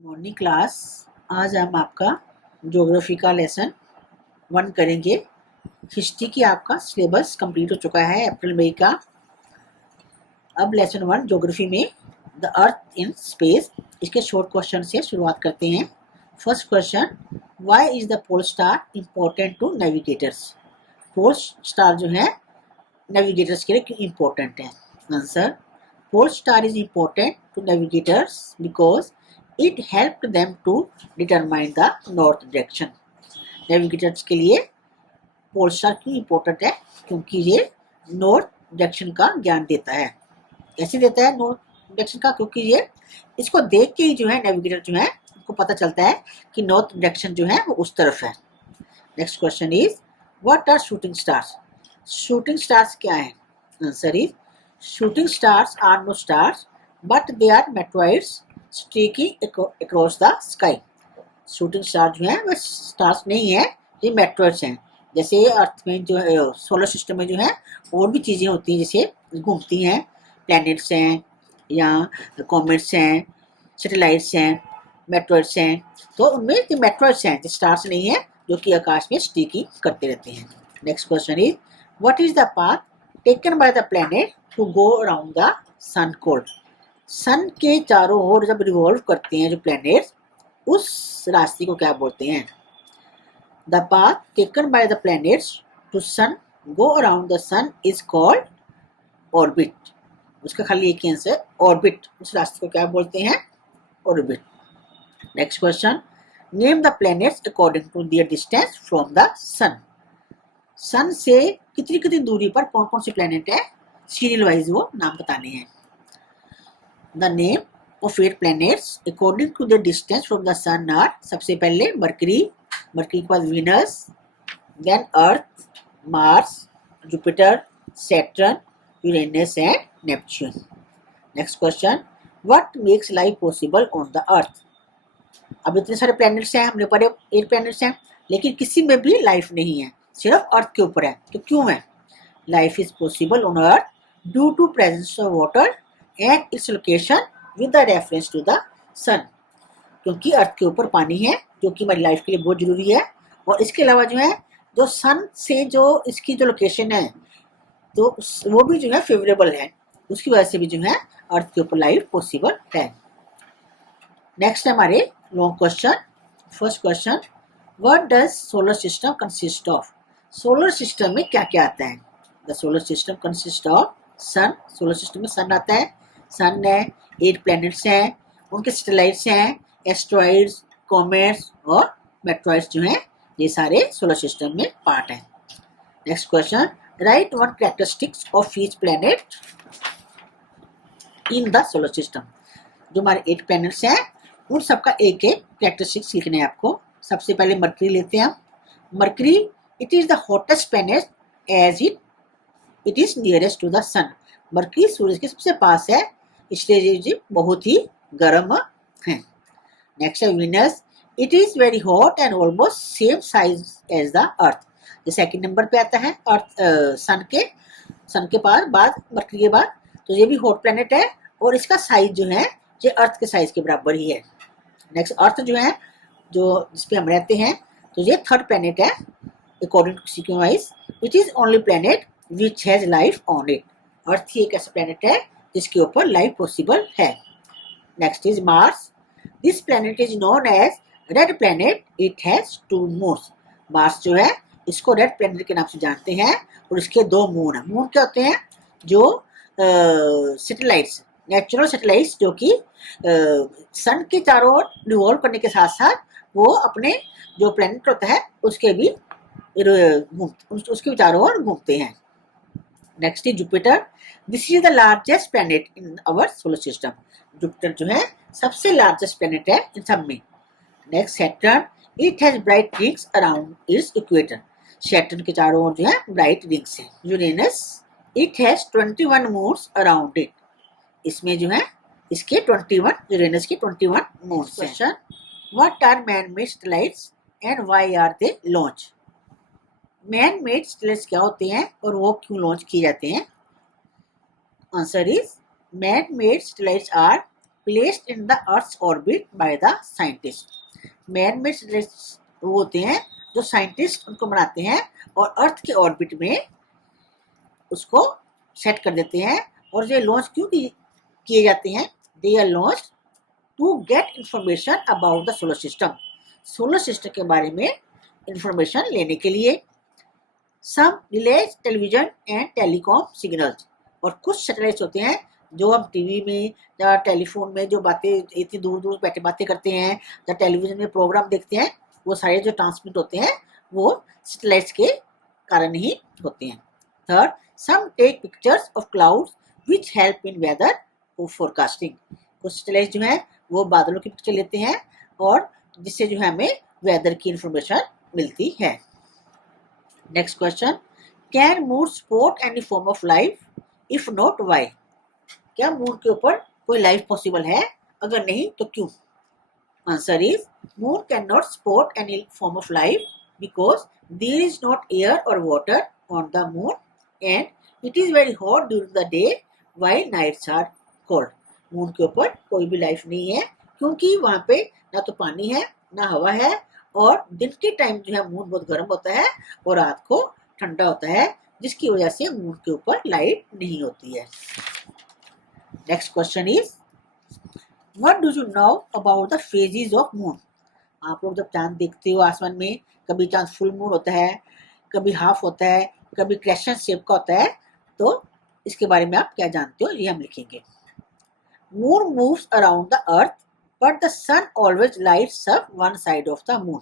Morning class. आज हम आपका ज्योग्राफी का लेसन 1 करेंगे। हिस्ट्री की आपका सिलेबस कंप्लीट हो चुका है अप्रैल मई का। अब लेसन 1 ज्योग्राफी में द अर्थ इन स्पेस, इसके शॉर्ट क्वेश्चन से शुरुआत करते हैं। First question, why is the pole star important to navigators? Pole star जो है नेविगेटर्स के लिए क्यों इम्पोर्टेंट है? Answer, pole star is important to navigators because it helped them to determine the north direction. Navigators के लिए pole star क्यों important है? क्योंकि ये नॉर्थ डायरेक्शन का ज्ञान देता है। कैसे देता है नॉर्थ डायरेक्शन का? क्योंकि ये इसको देख के ही जो है नेविगेटर जो है उनको पता चलता है कि नॉर्थ डायरेक्शन जो है वो उस तरफ है। Next question is, what are shooting stars? Shooting stars क्या है? Answer is, shooting stars are no stars but they are meteoroids streaking across the sky. shooting star जो है वह stars नहीं है, ये meteoroids हैं। जैसे अर्थ में जो सोलर सिस्टम में जो है और भी चीज़ें होती हैं, जैसे घूमती हैं, प्लैनेट्स हैं या कॉमेट्स हैं, सैटेलाइट्स हैं, meteoroids हैं, तो उनमें ये meteoroids हैं, जो स्टार्स नहीं है, जो कि आकाश में स्ट्रीकिंग करते रहते हैं। Next question is, what is the path taken by the planet to go around the sun called? Sun के चारों ओर जब रिवॉल्व करते हैं जो प्लैनेट्स, उस रास्ते को क्या बोलते हैं? The path taken by the planets to sun go around the sun is called orbit. उसका खाली एक ही आंसर, ऑर्बिट। उस रास्ते को क्या बोलते हैं? Orbit. Next question, name the planets according to their distance from the sun. Sun से कितनी कितनी दूरी पर कौन कौन से प्लैनेट है, सीरियल वाइज वो नाम बताने हैं। The name of 8 planets according to the distance from the sun are, सबसे पहले मरकरी, मरकरी के बाद Venus, then Earth, Mars, Jupiter, Saturn, Uranus and Neptune. Next question, what makes life possible on the earth? अब इतने सारे planets हैं, हमने पढ़े 8 प्लैनेट्स हैं, लेकिन किसी में भी लाइफ नहीं है, सिर्फ अर्थ के ऊपर है। तो क्यों है? Life is possible on earth due to presence of water and its location with the reference to the sun. क्योंकि अर्थ के ऊपर पानी है, जो कि हमारी लाइफ के लिए बहुत जरूरी है, और इसके अलावा जो है जो सन से जो इसकी जो लोकेशन है, तो वो भी जो है फेवरेबल है, उसकी वजह से भी जो है अर्थ के ऊपर लाइफ पॉसिबल है। नेक्स्ट है हमारे long question. First question, what does solar system consist of? Solar system में क्या क्या आता है? The solar system consist of sun. Solar system में सन आता है, सन है, 8 प्लैनेट्स हैं, उनके सैटेलाइट्स हैं, एस्ट्रॉइड्स, कॉमेट्स और मेट्रॉइड्स जो हैं, ये सारे सोलर सिस्टम में पार्ट हैं। Next question, right one characteristics of each planet in the solar system. जो हमारे 8 प्लैनेट्स हैं, उन सबका एक एक कैरेक्टरिस्टिक्स लिखना है आपको। सबसे पहले मरकरी लेते हैं हम। Mercury, it is the hottest planet as it is nearest to the sun. Mercury सूरज के सबसे पास है, इसलिए ये बहुत ही गर्म है। नेक्स्ट है Venus, it is very hot and almost same size as the earth. ये सेकंड नंबर पे आता है अर्थ, सन के बाद मरकरी के बाद, तो ये भी हॉट प्लैनेट है और इसका साइज जो है ये अर्थ के साइज के बराबर ही है। नेक्स्ट अर्थ जो है, जो जिसपे हम रहते हैं, तो ये थर्ड प्लैनेट है according to sequence wise. It is only planet which has life on it. Earth ही एक ऐसा प्लैनेट है जिसके ऊपर लाइफ पॉसिबल है। Next is Mars, this planet is known as red planet, it has 2 moons. Mars जो है इसको रेड प्लैनेट के नाम से जानते हैं और इसके 2 मून हैं। मून क्या होते हैं? जो सैटेलाइट्स, नेचुरल सैटेलाइट्स, जो कि सन के चारों ओर रिवॉल्व करने के साथ साथ वो अपने जो प्लैनेट होता है उसके भी उसके चारों ओर घूमते हैं। Next is Jupiter, this is the largest planet in our solar system. Jupiter जो है सबसे लार्जेस्ट प्लैनेट है इन सब में। Next Saturn, it has bright rings around its equator. Saturn के चारों ओर जो है ब्राइट रिंग्स हैं। Uranus, it has 21 moons around it. इसमें जो है इसके 21, यूरेनस के 21 मून्स हैं। Question, what are man made satellites and why are they launch? Man made satellites क्या होते हैं और वो क्यों लॉन्च किए जाते हैं? Answer is, man made satellites are placed in the earth's orbit by the scientist. Man made satellites वो होते हैं जो साइंटिस्ट उनको बनाते हैं और अर्थ के ऑर्बिट में उसको सेट कर देते हैं। और ये लॉन्च क्यों किए जाते हैं? They are launch to get information about the solar system, solar system के बारे में इंफॉर्मेशन लेने के लिए। Some relays television and telecom signals, और कुछ सैटेलाइट्स होते हैं जो हम टीवी में या टेलीफोन में जो बातें इतनी दूर दूर बैठे बातें करते हैं या टेलीविजन में प्रोग्राम देखते हैं, वो सारे जो ट्रांसमिट होते हैं वो सैटेलाइट्स के कारण ही होते हैं। Third, some take pictures of clouds which help in weather forecasting, कुछ सैटेलाइट्स जो हैं वो बादलों की पिक्चर लेते हैं और जिससे जो है हमें वेदर की इंफॉर्मेशन मिलती है। Next question, can moon support any form of life? If not why? क्या मून के ऊपर कोई लाइफ पॉसिबल है? अगर नहीं तो क्यों? Answer is moon can not support any form of life because there is not air और water on the moon and it is very hot during the day while nights are cold. Moon के ऊपर कोई भी life नहीं है क्योंकि वहां पे ना तो पानी है ना हवा है, और दिन के टाइम जो है मून बहुत गर्म होता है और रात को ठंडा होता है, जिसकी वजह से मून के ऊपर लाइट नहीं होती है। Next question is what do you know about the phases of moon? आप लोग जब चांद देखते हो आसमान में, कभी चांद फुल मून होता है, कभी हाफ होता है, कभी क्रेसेंट शेप का होता है, तो इसके बारे में आप क्या जानते हो ये हम लिखेंगे। Moon moves around the earth but the sun always lights up one side of the moon.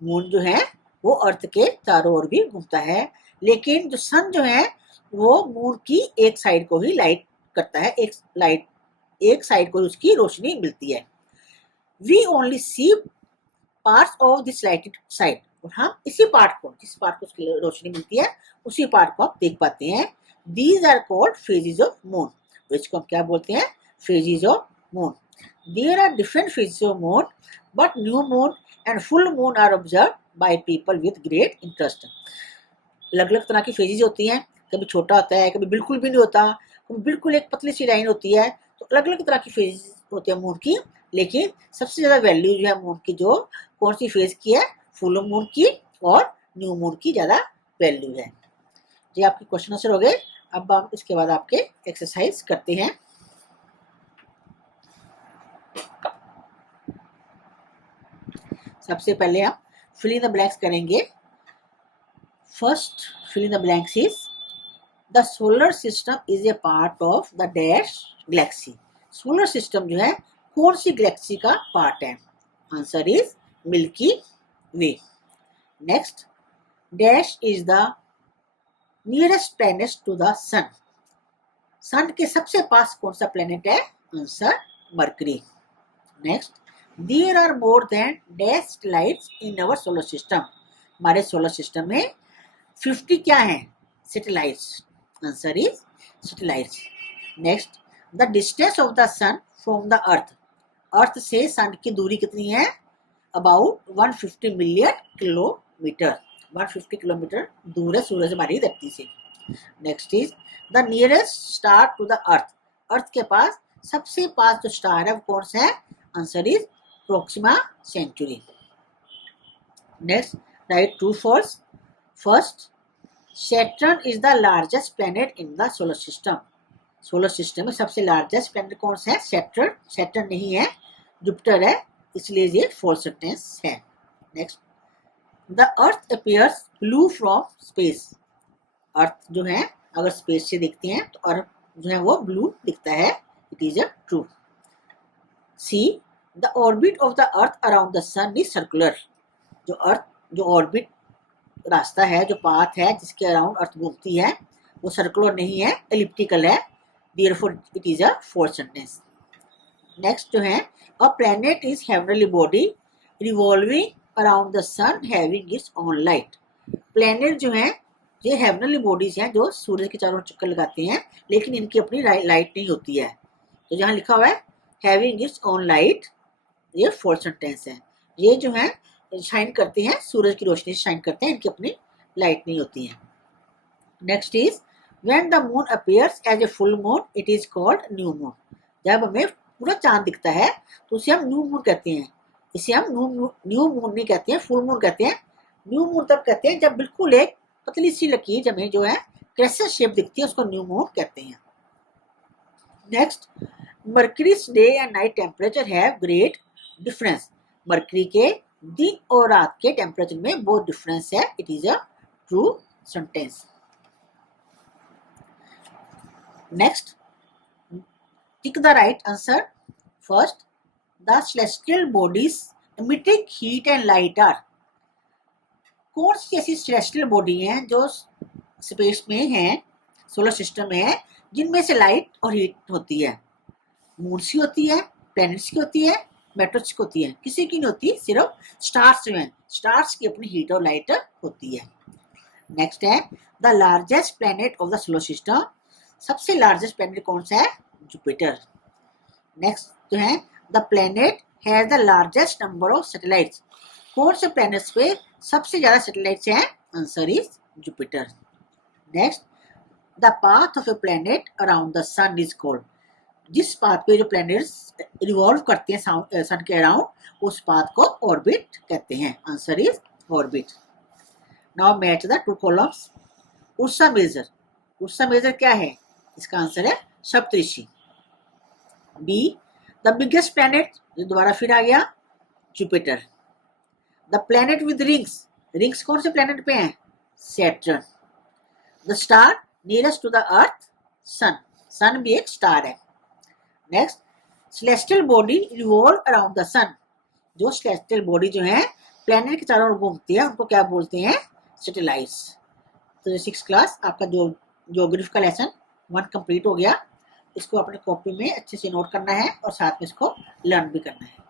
Moon जो है वो अर्थ के चारों ओर भी घूमता है, लेकिन जो सन जो है वो मून की एक साइड को ही लाइट करता है, एक साइड को उसकी रोशनी मिलती है। We only see parts of this lighted side, और हम इसी पार्ट को, जिस पार्ट को उसकी रोशनी मिलती है उसी पार्ट को आप देख पाते हैं। These are called phases of moon, इसको हम क्या बोलते हैं? Phases of moon. There are different phases of moon but new moon and full moon are observe by people with great interest. अलग अलग तरह की फेजेस होती हैं, कभी छोटा होता है, कभी बिल्कुल भी नहीं होता, कभी बिल्कुल एक पतली सी लाइन होती है, तो अलग अलग तरह की फेजेस होती है मून की। लेकिन सबसे ज्यादा वैल्यू जो है मून की, जो कौन सी फेज की है? फुल मून की और न्यू मून की ज्यादा वैल्यू है। ये आपके क्वेश्चन आंसर हो गए। अब हम इसके बाद आपके एक्सरसाइज करते हैं। सबसे पहले हम फिल इन द ब्लैंक्स करेंगे। First fill in the blanks is the solar system is a part of the dash galaxy. Solar system जो है कौन सी गैलेक्सी का पार्ट है? Answer is Milky Way. Next, dash is the nearest planet to the sun. Sun के सबसे पास कौन सा प्लैनेट है? Answer Mercury. Next, there are more than dash satellites in our solar system. हमारे सोलर सिस्टम में 50 क्या है? Satellites. Answer is satellites. Next, the distance of the sun from the earth. Earth से सन की दूरी कितनी है? About 150 million kilometre. 150 किलोमीटर दूर है सूरज हमारी धरती से। Next is the nearest star to the earth. Earth के पास सबसे पास जो स्टार है वो कौन सा है? Answer is Proxima Centauri. Next, write true false. First, Saturn is the largest planet in the solar system. Solar system में सबसे लार्जेस्ट प्लैनेट कौन सा है? सैटर्न। सैटर्न नहीं है, जुपिटर है, इसलिए ये फॉल्स सेंटेंस है। Next, the earth appears blue from space. Earth जो है अगर स्पेस से देखते हैं तो अर्थ जो है वो ब्लू दिखता है, it is a true. C, the orbit of the earth around the sun is circular. जो अर्थ जो ऑर्बिट रास्ता है, जो पाथ है जिसके अराउंड अर्थ घूमती है, वो सर्कुलर नहीं है, एलिप्टिकल है, therefore it is a false sentence. Next जो है, a planet is heavenly body revolving around the sun having its own light. Planet जो है ये हेवनली बॉडीज हैं जो सूरज के चारों चक्कर लगाते हैं, लेकिन इनकी अपनी लाइट नहीं होती है। तो जहाँ लिखा हुआ है हैविंग इट्स ओन लाइट, ये फॉल्स सेंटेंस है। ये जो है शाइन करते हैं, सूरज की रोशनी से शाइन करते हैं, इनकी अपनी लाइट नहीं होती है। Next is when the moon appears as a full moon it is called new moon. जब हमें पूरा चांद दिखता है तो उसे हम न्यू मून कहते हैं। इसे हम न्यू मून नहीं कहते हैं, फुल मून कहते हैं। न्यू मून तब कहते हैं जब बिल्कुल एक पतली सी लकीर जब जो है क्रेसेंट शेप दिखती है, उसको न्यू मून कहते हैं। Next, Mercury's day and night temperature have great difference. Mercury के दिन और रात के टेम्परेचर में बहुत डिफरेंस है। It is a true sentence. Next, tick the right answer. First, the celestial bodies emitting heat and light are। कौन सी ऐसी सेलेस्टियल बॉडी हैं जो स्पेस में हैं, सोलर सिस्टम में है, जिनमें से लाइट और हीट होती है? मून्स की होती है, प्लैनेट्स की होती है, मेटल्स की होती है? किसी की नहीं होती, सिर्फ स्टार्स जो हैं, स्टार्स की अपनी हीट और लाइट होती है। नेक्स्ट है the largest planet of the solar system. सबसे लार्जेस्ट प्लैनेट कौन सा है? जुपिटर। नेक्स्ट जो है the planet has the largest number of satellites. कौन से प्लैनेट्स पे सबसे ज्यादा सैटेलाइट्स हैं? Answer is Jupiter. Next, the path of a planet around the sun is called. जिस पाथ पे जो प्लैनेट्स रिवॉल्व करते हैं सन के अराउंड, उस पाथ को ऑर्बिट कहते हैं। Answer is orbit. Now match the two columns. Ursa Major. Ursa Major क्या है? इसका आंसर है Saptarishi. B, the biggest planet, जो दोबारा फिर आ गया, Jupiter. The planet with rings. Rings कौन से प्लैनेट पे हैं? Saturn. The star nearest to the earth, sun. Sun भी एक स्टार है। Next, celestial body revolve around the sun. जो सेलेस्टियल बॉडी जो है प्लैनेट के चारों ओर घूमती है, उनको क्या बोलते हैं? सैटेलाइट्स। तो 6th क्लास आपका जो ज्योग्राफी का लेसन 1 कंप्लीट हो गया। इसको अपने कॉपी में अच्छे से नोट करना है और साथ में इसको लर्न भी करना है।